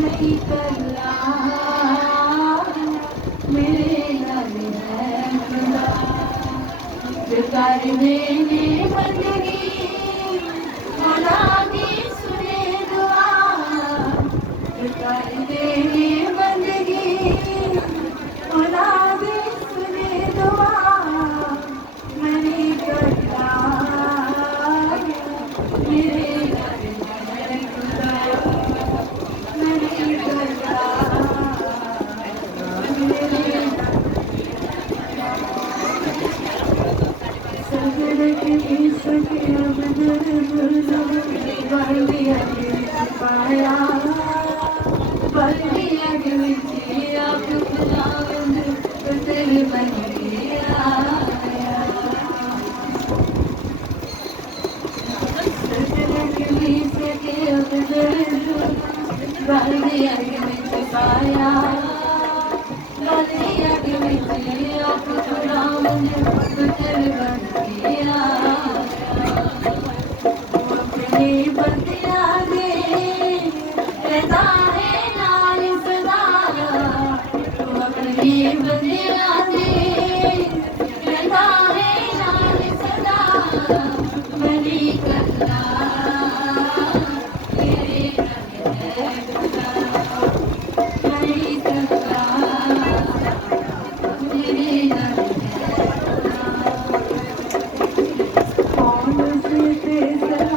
नहीं करना मेरे घर है खुदा कर देने बंदगी खुदा की सुने दुआ कर देने बंदगी खुदा की सुने दुआ मैं नहीं करता मेरे घर है खुदा मैं नहीं करता मेरे सजन के सके बलिया पाया बलिया आप तेरे बन गया सजन के सके बलिया पाया बलिया आप तेरे बन गया अपनी बंदिया दे रहता है नाल सदा तू अपनी बंदिया दे रहता है नाल सदा बली करता तेरे रंग है खुदा बली करता तेरे रंग कौन से तेरा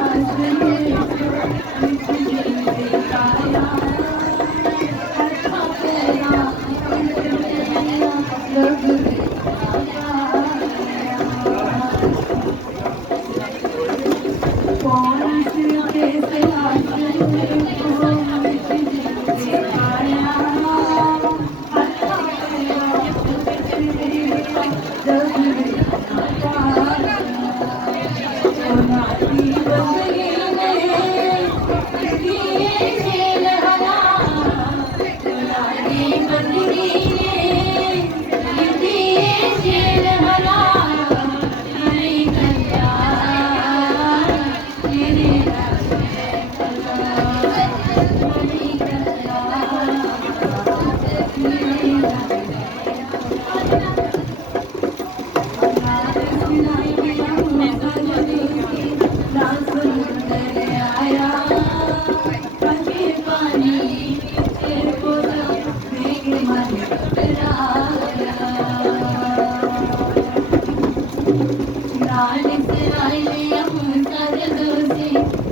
लाल से आए हम सर दोषी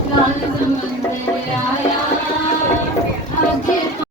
लाल समंदर आए